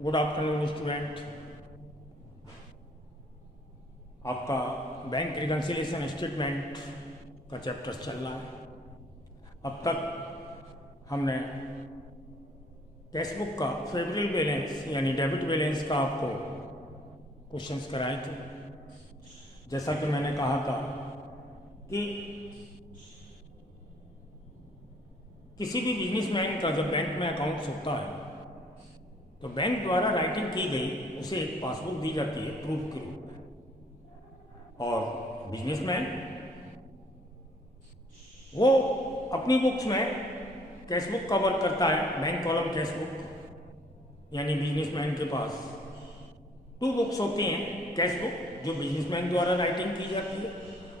Good afternoon student. आपका bank reconciliation statement का chapter चल रहा है। अब तक हमने कैशबुक का फेवरेबल बैलेंस यानी डेबिट बैलेंस का आपको क्वेश्चंस कराए थे। जैसा कि मैंने कहा था कि किसी भी बिजनेसमैन का जब बैंक में अकाउंट्स होता है तो बैंक द्वारा राइटिंग की गई उसे एक पासबुक दी जाती है प्रूफ के रूप में, और बिजनेसमैन वो अपनी बुक्स में कैशबुक का वर्क करता है। बैंक कॉलम कैशबुक यानी बिजनेसमैन के पास 2 बुक्स होती हैं, कैशबुक जो बिजनेसमैन द्वारा राइटिंग की जाती है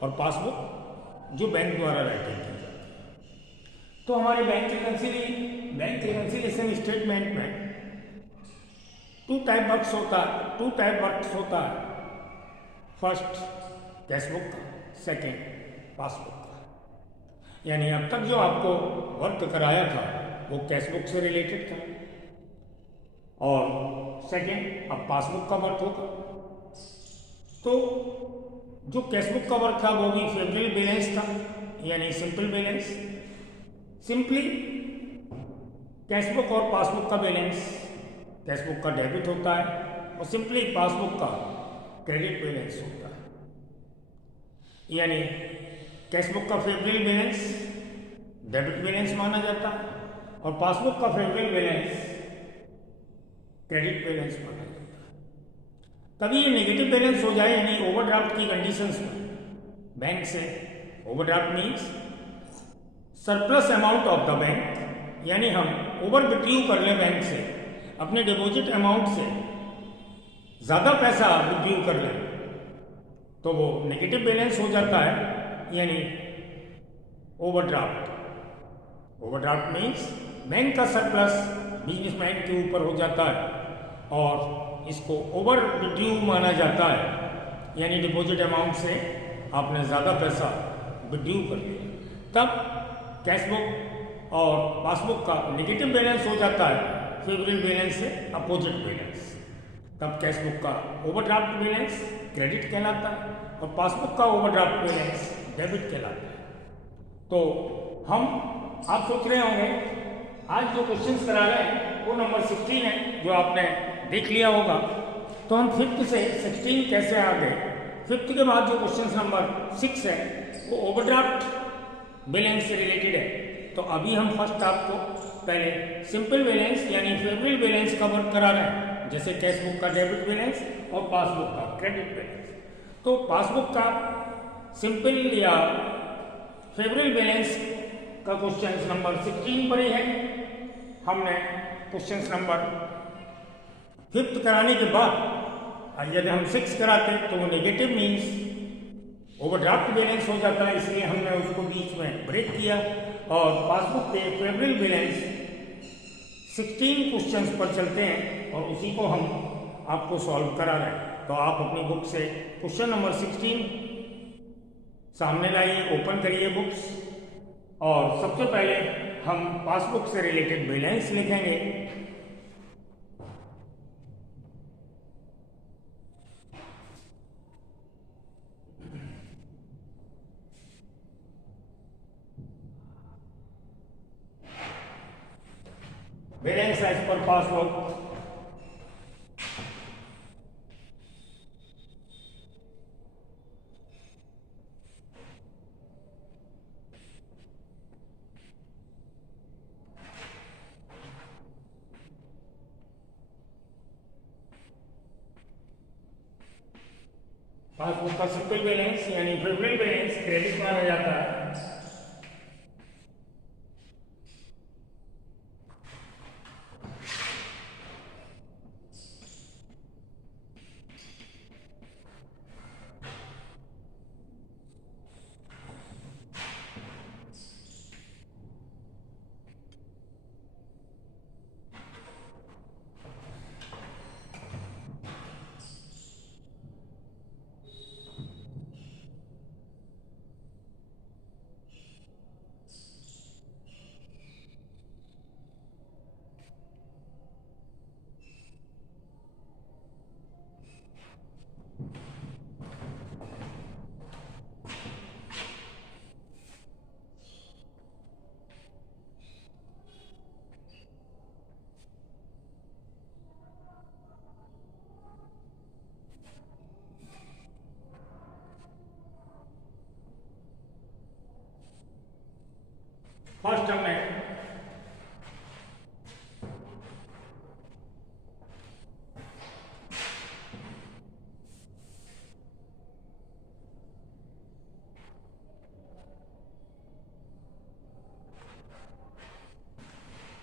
और पासबुक जो बैंक द्वारा राइटिंग की जाती है। तो हमारे बैंक रिकन्सिलिएशन स्टेटमेंट में 2 टाइप वर्क्स होता है। फर्स्ट कैशबुक का, सेकेंड पासबुक का। यानी अब तक जो आपको वर्क कराया था वो कैशबुक से रिलेटेड था और सेकेंड अब पासबुक का वर्क होगा। तो जो कैशबुक का वर्क था वो भी फेवरेबल बैलेंस था यानी सिंपल बैलेंस। सिंपली कैशबुक और पासबुक का बैलेंस, कैशबुक का डेबिट होता है और सिंपली पासबुक का क्रेडिट बैलेंस होता है। यानी कैशबुक का फेवरेबल बैलेंस डेबिट बैलेंस माना जाता है और पासबुक का फेवरेबल बैलेंस क्रेडिट बैलेंस माना जाता है। तभी ये नेगेटिव बैलेंस हो जाए यानी ओवरड्राफ्ट की कंडीशंस में बैंक से, overdraft means surplus amount of the bank, यानी हम ओवर विड्रू कर लें बैंक से, अपने डिपॉजिट अमाउंट से ज़्यादा पैसा विड्रू कर लें तो वो नेगेटिव बैलेंस हो जाता है यानी ओवरड्राफ्ट। ओवरड्राफ्ट मीन्स बैंक का सरप्लस बिजनेसमैन के ऊपर हो जाता है और इसको ओवर विड्रू माना जाता है यानी डिपॉजिट अमाउंट से आपने ज़्यादा पैसा विड्रू कर लिया। तब कैशबुक और पासबुक का नेगेटिव बैलेंस हो जाता है फेवरेबल बैलेंस से अपोजिट बैलेंस। तब कैशबुक का ओवरड्राफ्ट बैलेंस क्रेडिट कहलाता है और पासबुक का ओवरड्राफ्ट बैलेंस डेबिट कहलाता है। तो आप सोच रहे होंगे आज जो क्वेश्चंस करा रहे हैं वो नंबर 16 है जो आपने देख लिया होगा। तो हम 5th से 16 कैसे आ गए। 5th के बाद जो क्वेश्चन नंबर 6 है वो ओवरड्राफ्ट बैलेंस से रिलेटेड है। तो अभी हम फर्स्ट आपको पहले सिंपल बैलेंस यानी फेवरेबल बैलेंस का वर्क करा रहे हैं, जैसे कैशबुक का डेबिट बैलेंस और पासबुक का क्रेडिट बैलेंस। तो पासबुक का सिंपल या फेवरेबल बैलेंस का क्वेश्चन नंबर 16 पर ही है। हमने क्वेश्चन नंबर 5th कराने के बाद यदि हम 6 कराते तो वो नेगेटिव मीन्स ओवरड्राफ्ट बैलेंस हो जाता है, इसलिए हमने उसको बीच में ब्रेक किया और पासबुक के फेवरेबल बैलेंस 16 क्वेश्चंस पर चलते हैं और उसी को हम आपको सॉल्व करा रहे हैं। तो आप अपनी बुक से क्वेश्चन नंबर 16 सामने लाइए, ओपन करिए बुक्स और सबसे पहले हम पासबुक से रिलेटेड बैलेंस लिखेंगे। Balance as per passbook passbook का सिंपल बैलेंस यानी फेवरेबल बैलेंस क्रेडिट माना जाता है। सिस्टम में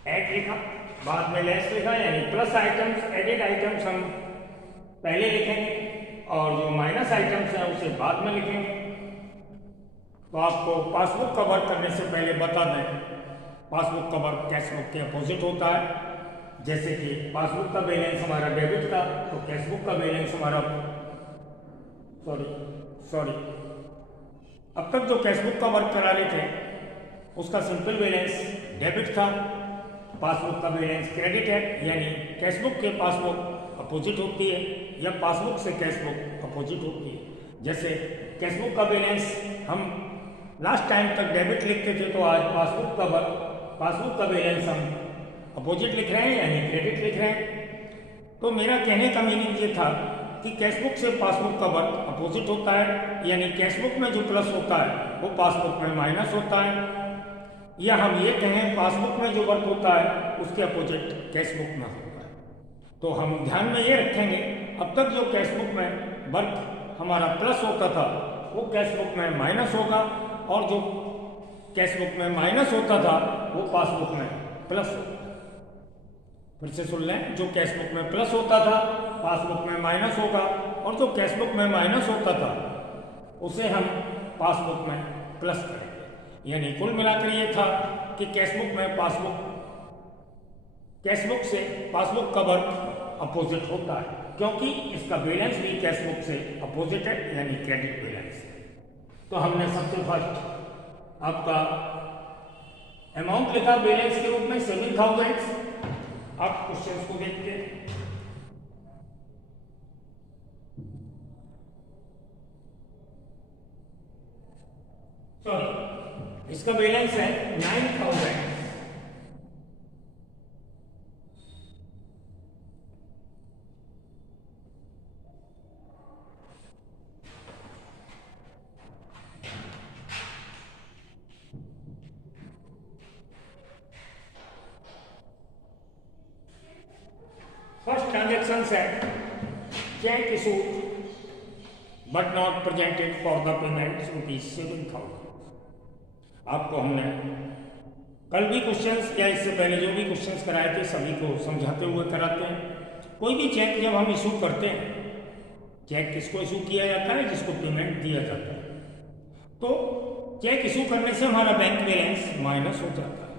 ऐड लिखा, बाद में लेस लिखा, यानी प्लस आइटम्स, एडेड आइटम्स हम पहले लिखेंगे और जो माइनस आइटम्स हैं उसे बाद में लिखेंगे। तो आपको पासबुक का वर्क करने से पहले बता दें, पासबुक का वर्क कैशबुक के अपोजिट होता है। जैसे कि पासबुक का बैलेंस हमारा डेबिट था, तो कैशबुक का बैलेंस हमारा सॉरी अब तक जो कैशबुक का वर्क करा रहे थे उसका सिंपल बैलेंस डेबिट था, पासबुक का बैलेंस क्रेडिट है, यानी कैशबुक के पासबुक अपोजिट होती है या पासबुक से कैशबुक अपोजिट होती है। जैसे कैशबुक का बैलेंस हम लास्ट टाइम तक डेबिट लिखते थे, तो आज पासबुक का बैलेंस हम अपोजिट लिख रहे हैं यानी क्रेडिट लिख रहे हैं। तो मेरा कहने का मीनिंग ये था कि कैशबुक से पासबुक का वर्क अपोजिट होता है, यानी कैशबुक में जो प्लस होता है वो पासबुक में माइनस होता है, या हम ये कहें पासबुक में जो वर्क होता है उसके अपोजिट कैशबुक में होता है। तो हम ध्यान में ये रखेंगे, अब तक जो कैशबुक में वर्क हमारा प्लस होता था वो कैशबुक में माइनस होगा, और जो कैशबुक में माइनस होता था वो पासबुक में प्लस होगा। फिर से सुन लें, जो कैशबुक में प्लस होता था पासबुक में माइनस होगा, और जो कैशबुक में माइनस होता था उसे हम पासबुक में प्लस करेंगे। यानी कुल मिलाकर ये था कि कैशबुक से पासबुक का वर्क अपोजिट होता है, क्योंकि इसका बैलेंस भी कैशबुक से अपोजिट है, यानी क्रेडिट बैलेंस है। तो हमने सबसे फर्स्ट आपका अमाउंट लिखा बैलेंस के रूप में 7,000। अब क्वेश्चन को देखते हैं। सॉरी, इसका बैलेंस है 9,000। फर्स्ट ट्रांजेक्शन है check issued but not presented for the payment ₹7,000। आपको हमने कल भी क्वेश्चंस या इससे पहले जो भी क्वेश्चंस कराए थे सभी को समझाते हुए कराते हैं। कोई भी चेक जब हम इशू करते हैं, चेक किसको इशू किया जाता है? जिसको पेमेंट दिया जाता है। तो चेक इशू करने से हमारा बैंक बैलेंस माइनस हो जाता है,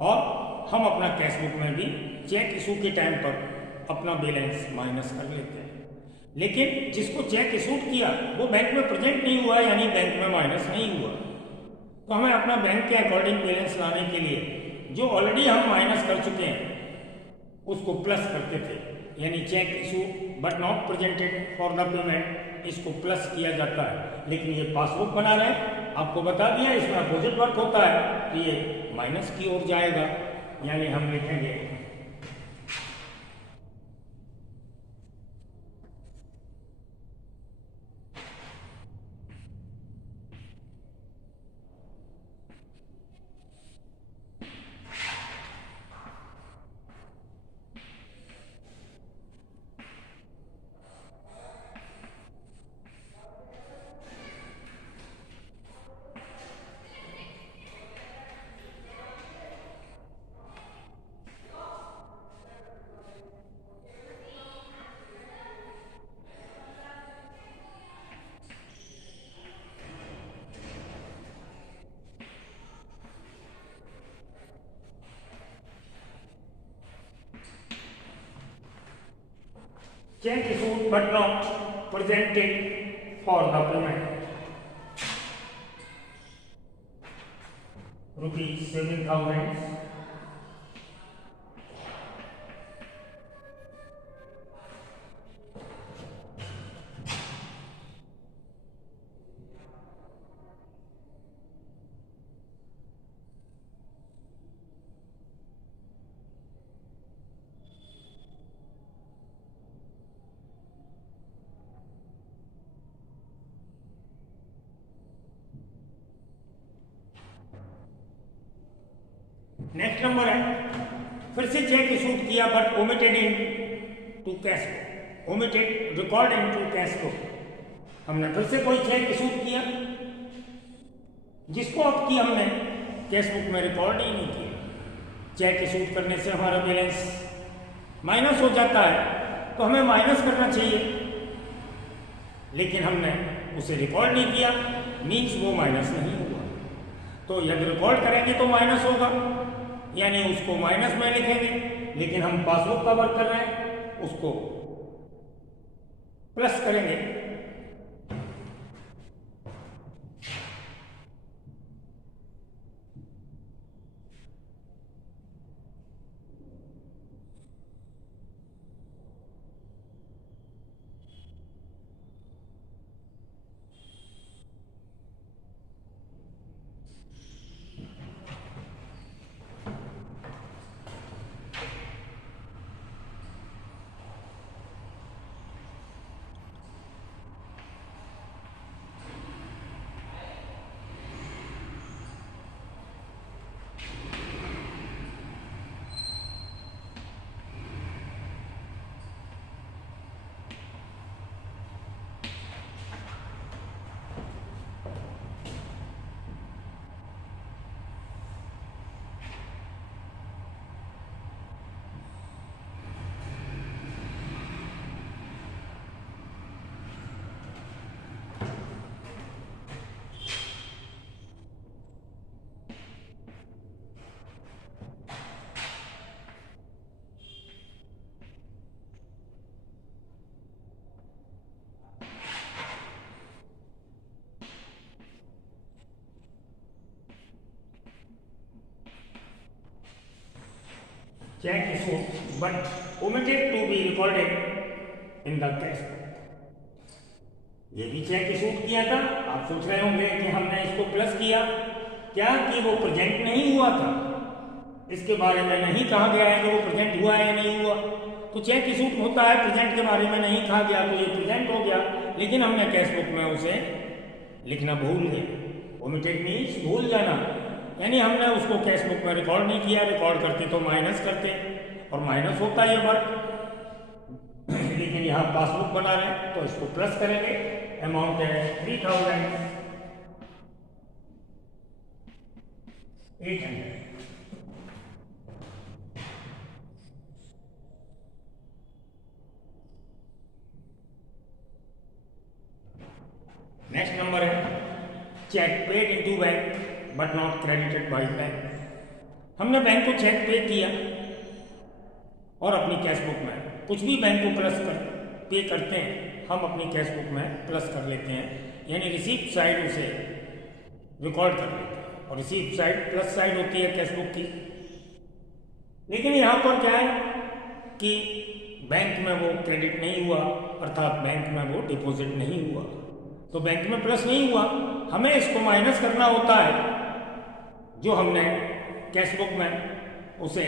और हम अपना कैशबुक में भी चेक इशू के टाइम पर अपना बैलेंस माइनस कर लेते हैं। लेकिन जिसको चेक इशू किया वो बैंक में प्रेजेंट नहीं हुआ, यानी बैंक में माइनस नहीं हुआ। तो हमें अपना बैंक के अकॉर्डिंग बैलेंस लाने के लिए जो ऑलरेडी हम माइनस कर चुके हैं उसको प्लस करते थे, यानी cheque issue but not presented for the payment, इसको प्लस किया जाता है। लेकिन ये पासबुक बना रहे हैं, आपको बता दिया इसमें अपोजिट वर्क होता है, तो ये माइनस की ओर जाएगा, यानी हम लिखेंगे check issued but not presented for the payment ₹7,000। Next number है, फिर से चेक इशूड किया but omitted into cash flow, omitted record into cash flow. हमने फिर से कोई चेक इशूड किया जिसको अब की हमने कैश बुक में रिकॉर्ड ही नहीं किया। चेक इशूड करने से हमारा बैलेंस माइनस हो जाता है, तो हमें माइनस करना चाहिए, लेकिन हमने उसे रिकॉर्ड नहीं किया, मीन्स वो माइनस नहीं हुआ। तो यदि रिकॉर्ड करेंगे तो माइनस होगा, यानी उसको माइनस में लिखेंगे, लेकिन हम पासबुक का वर्क कर रहे हैं, उसको प्लस करेंगे। Check issued but omitted to be recorded in the cash book. ये भी चेक इशूड किया था, आप सोच रहे होंगे कि हमने इसको प्लस किया क्या, कि वो प्रेजेंट नहीं हुआ था, इसके बारे में नहीं कहा गया है कि वो प्रेजेंट हुआ है या नहीं हुआ। तो चेक इशूड होता है, प्रेजेंट के बारे में नहीं कहा गया, तो ये प्रेजेंट हो गया, लेकिन हमने कैश बुक में उसे लिखना भूल गए। ओमिटेड मीन्स भूल जाना, यानी हमने उसको कैश बुक में रिकॉर्ड नहीं किया, रिकॉर्ड करते तो माइनस करते और माइनस होता है ये वर्क, लेकिन यहाँ पासबुक बना रहे हैं तो इसको प्लस करेंगे। अमाउंट है 3800। नेक्स्ट नंबर है cheque paid into bank but not credited by bank. हमने बैंक को चेक पे किया और अपनी कैश बुक में कुछ भी बैंक को प्लस कर पे करते हैं, हम अपनी कैश बुक में प्लस कर लेते हैं, यानी रिसीप्ट साइड उसे रिकॉर्ड कर लेते हैं और रिसीप्ट साइड प्लस साइड होती है कैश बुक की। लेकिन यहाँ पर क्या है कि बैंक में वो क्रेडिट नहीं हुआ, अर्थात बैंक में वो डिपॉजिट नहीं हुआ, तो बैंक में प्लस नहीं हुआ, हमें इसको माइनस करना होता है। जो हमने कैश बुक में उसे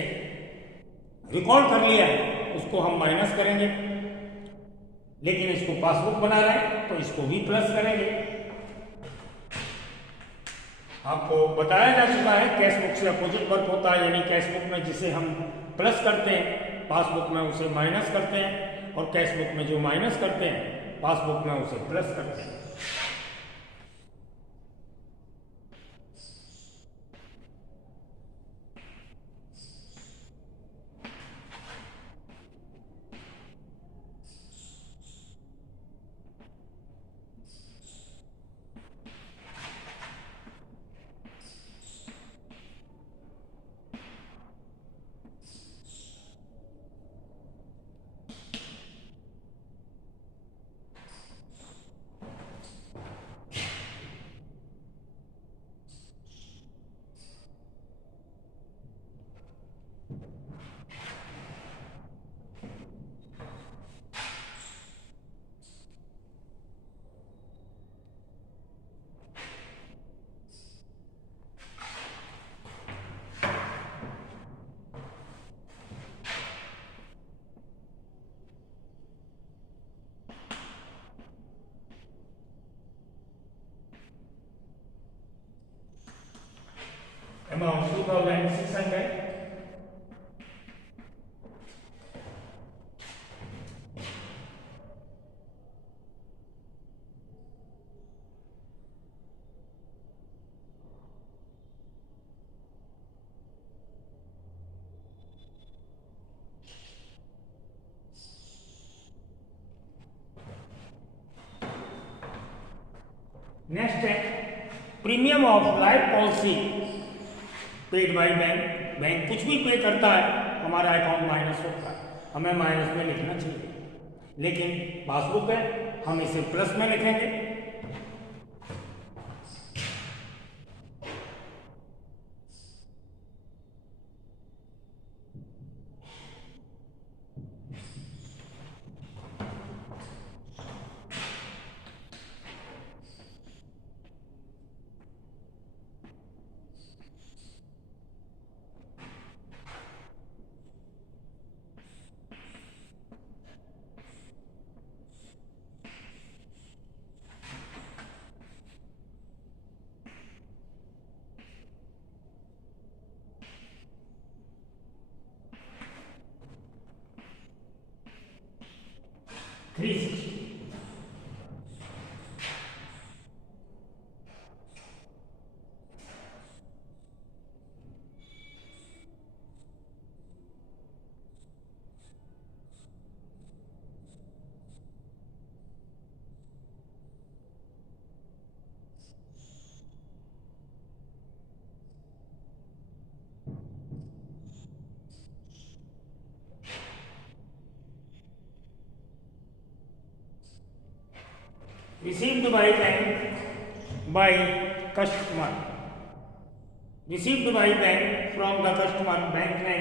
रिकॉर्ड कर लिया है उसको हम माइनस करेंगे, लेकिन इसको पासबुक बना रहे हैं तो इसको भी प्लस करेंगे। आपको बताया जा चुका है कैश बुक से अपोजिट वर्क होता है, यानी कैश बुक में जिसे हम प्लस करते हैं पासबुक में उसे माइनस करते हैं, और कैश बुक में जो माइनस करते हैं पासबुक में उसे प्लस करते हैं। Amount 2600 नेक्स्ट है premium of life policy paid by bank. Bank कुछ भी पे करता है हमारा अकाउंट माइनस होता है, हमें माइनस में लिखना चाहिए, लेकिन पासबुक है हम इसे प्लस में लिखेंगे। Received by bank by customer, received by bank from the customer, bank ने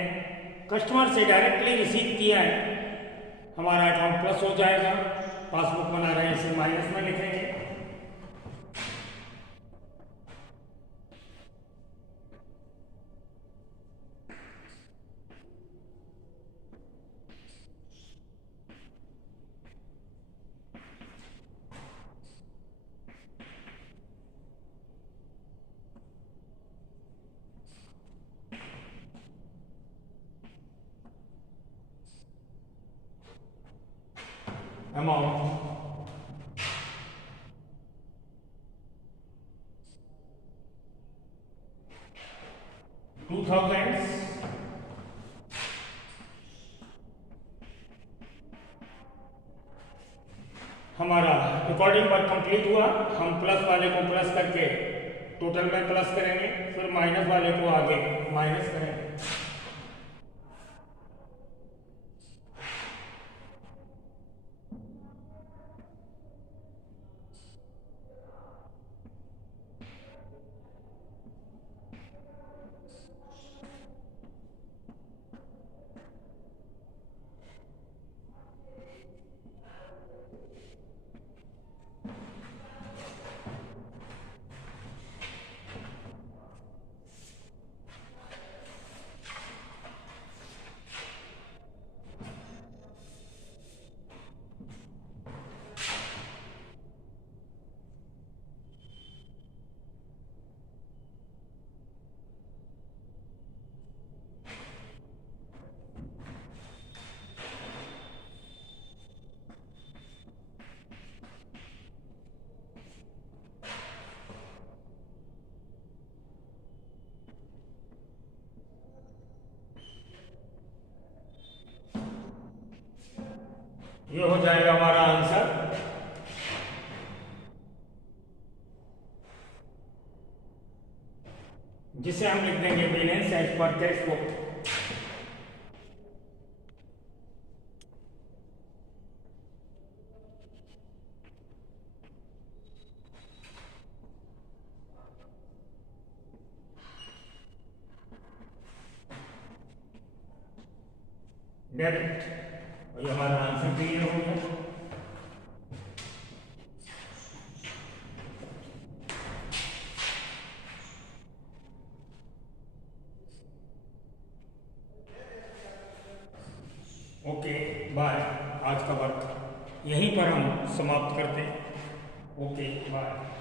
कस्टमर से डायरेक्टली रिसीव किया है, हमारा अकाउंट प्लस हो जाएगा। पासबुक बना रहे हैं इसे माइनस में लिखेंगे। अमाउंट 2000 हमारा रिकॉर्डिंग वर्क कंप्लीट हुआ। हम प्लस वाले को प्लस करके टोटल में प्लस करेंगे, फिर माइनस वाले को आगे माइनस करेंगे। ये हो जाएगा हमारा आंसर। जिसे हम लिख देंगे balance as per cash flow. Debit, और ये हमारा आंसर क्लियर हो गया। Okay bye. आज का वर्क यहीं पर हम समाप्त करते हैं। Okay bye.